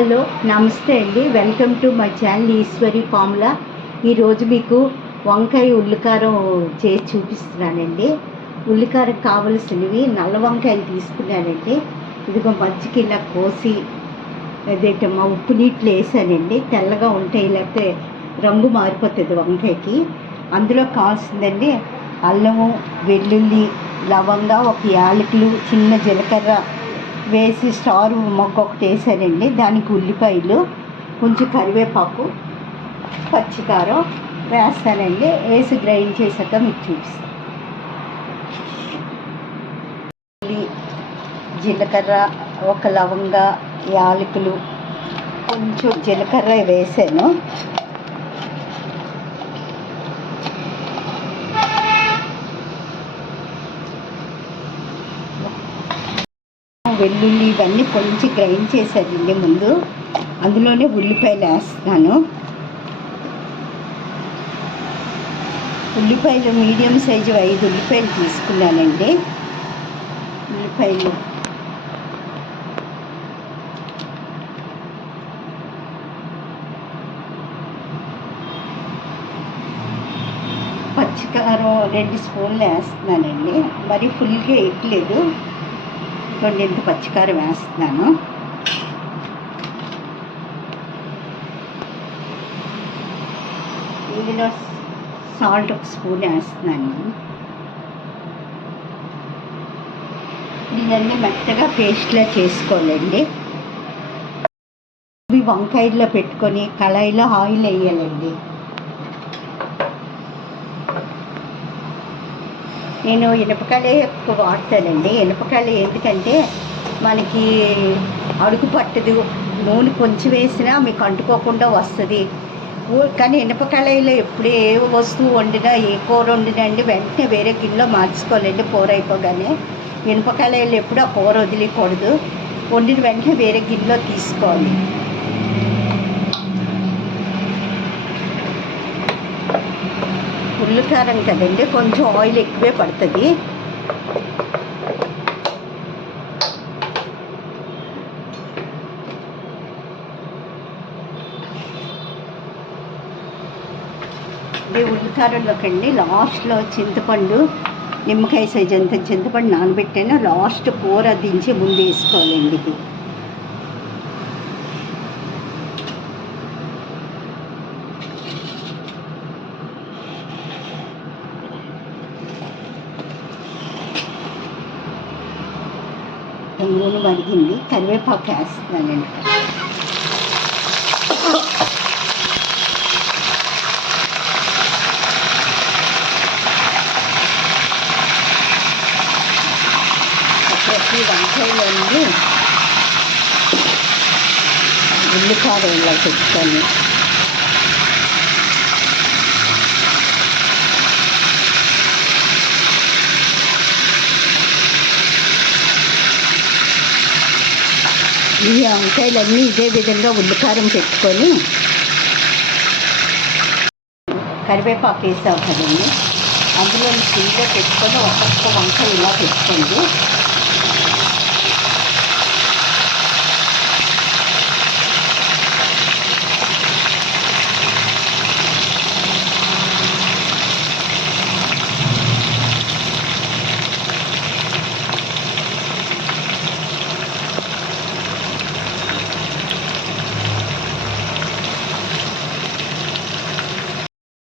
Hello నమస్తే అండి. Welcome to my channel Eshwari formula. ఈరోజు మీకు వంకాయ ఉల్లికారం చేసి చూపిస్తున్నానండి. ఉల్లికారం కావలసినవి నల్ల వంకాయలు తీసుకున్నానండి. ఇదిగో మజ్జికి ఇలా కోసి అదేంటమ్మా ఉప్పు నీటిలో వేసానండి. తెల్లగా ఉంటాయి లేకపోతే రంగు మారిపోతుంది వంకాయకి. అందులో కావాల్సిందండి అల్లము వెల్లుల్లి లవంగా ఒక యాలకులు చిన్న జీలకర్ర వేసి స్టార్ మొగ్గ ఒకటి వేసానండి దానికి ఉల్లిపాయలు కొంచెం కరివేపాకు పచ్చికారం వేస్తానండి. వేసి గ్రైండ్ చేశాక మీకు చూపిస్తాను జీలకర్ర ఒక లవంగ యాలకులు కొంచెం జీలకర్ర వేసాను. వెల్లుల్లి ఇవన్నీ కొంచెం గ్రైండ్ చేసేదండి ముందు. అందులోనే ఉల్లిపాయలు వేస్తున్నాను. ఉల్లిపాయలు మీడియం సైజు ఐదు ఉల్లిపాయలు తీసుకున్నానండి. ఉల్లిపాయలు. పచ్చికారం రెండు స్పూన్లు వేస్తున్నానండి. మరి ఫుల్గా ఎక్కలేదు చూడండి ఇంత పచ్చికారం వేస్తున్నాను. ఇందులో సాల్ట్ ఒక స్పూన్ వేస్తున్నాను. ఇవన్నీ మెత్తగా పేస్ట్లా చేసుకోవాలండి. ఇవి వంకాయల్లో పెట్టుకొని కళాయిలో ఆయిల్ వేయాలండి. నేను ఇనుపకాయలే ఎక్కువ వాడతానండి. ఇనుపకాయలు ఎందుకంటే మనకి అడుగు పట్టదు. నూనె కొంచెం వేసినా మీకు అంటుకోకుండా వస్తుంది. కానీ ఇనపకాయలో ఎప్పుడు ఏ వస్తువు వండినా ఏ కూర వండినా అండి వెంటనే వేరే గిన్నెలో మార్చుకోవాలండి కూర అయిపోగానే. ఇనపకాయలు ఎప్పుడు ఆ కూర వదిలేయకూడదు. వండిన వెంటనే వేరే గిన్నెలో తీసుకోవాలి. ఉల్లి కారం కదండి కొంచెం ఆయిల్ ఎక్కువే పడుతుంది. ఇది ఉల్లికారంలోకి అండి లాస్ట్లో చింతపండు నిమ్మకాయ సైజ్ అంత చింతపండు నానబెట్టాను. లాస్ట్ కూర దించి ముందు వేసుకోవాలండి ఇది. నూనె మరిగింది కరివేపాకు వేస్తున్నానండి ప్రతి వంకాయలో ఉంది ఇలా పెట్టుకొని ఈ వంకాయలన్నీ ఇదే విధంగా ఉల్లికారం పెట్టుకొని కరివేపాకు వేసాం కదండి. అందులో సింట్లో పెట్టుకొని ఒక్కొక్క వంకాయ ఇలా పెట్టుకోండి.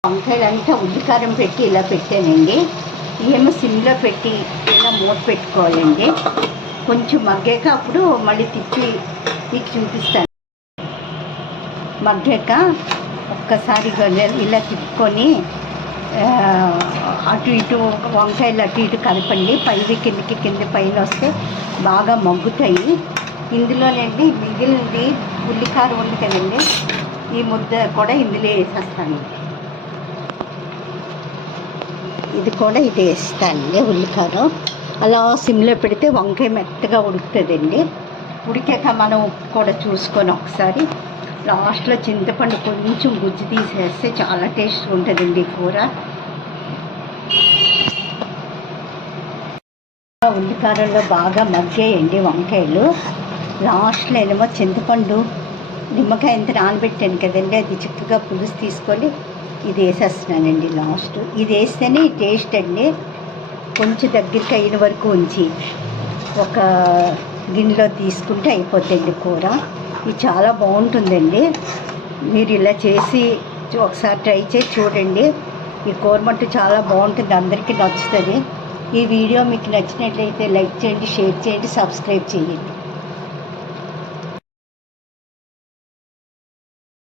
వంకాయలంతా ఉల్లికారం పెట్టి ఇలా పెట్టానండి. ఏమో సిమ్లో పెట్టి ఇలా మూత పెట్టుకోవాలండి. కొంచెం మగ్గాక అప్పుడు మళ్ళీ తిప్పి మీకు చూపిస్తాను. మగ్గాక ఒక్కసారి ఇలా- ఇలా తిప్పుకొని అటు ఇటు వంకాయలు అటు ఇటు కలపండి. పైవి కిందకి కింద పైన వస్తే బాగా మగ్గుతాయి. ఇందులోనండి మిగిలింది ఉల్లికారం ఉంది కదండి. ఈ ముద్ద కూడా ఇందులో వేసేస్తాను. ఇది కూడా ఇది వేస్తానండి ఉల్లికారం అలా సిమ్లో పెడితే వంకాయ మెత్తగా ఉడుకుతుందండి. ఉడికాక మనం ఉప్పు కూడా చూసుకొని ఒకసారి లాస్ట్లో చింతపండు కొంచెం గుజ్జు తీసేస్తే చాలా టేస్ట్ ఉంటుందండి కూర. ఉల్లికారంలో బాగా మగ్గాయండి వంకాయలు. లాస్ట్లో ఏమో చింతపండు నిమ్మకాయ ఎంత నానబెట్టాను కదండి అది చిక్కగా పులుసు తీసుకొని ఇది వేసేస్తున్నానండి లాస్ట్. ఇది వేస్తేనే టేస్ట్ అండి. కొంచెం దగ్గరికి అయిన వరకు ఉంచి ఒక గిన్నెలో తీసుకుంటే అయిపోతుంది కూర. ఇది చాలా బాగుంటుందండి. మీరు ఇలా చేసి ఒకసారి ట్రై చేసి చూడండి. ఈ కూర మట్టు చాలా బాగుంటుంది. అందరికీ నచ్చుతుంది. ఈ వీడియో మీకు నచ్చినట్లయితే లైక్ చేయండి షేర్ చేయండి సబ్స్క్రైబ్ చేయండి.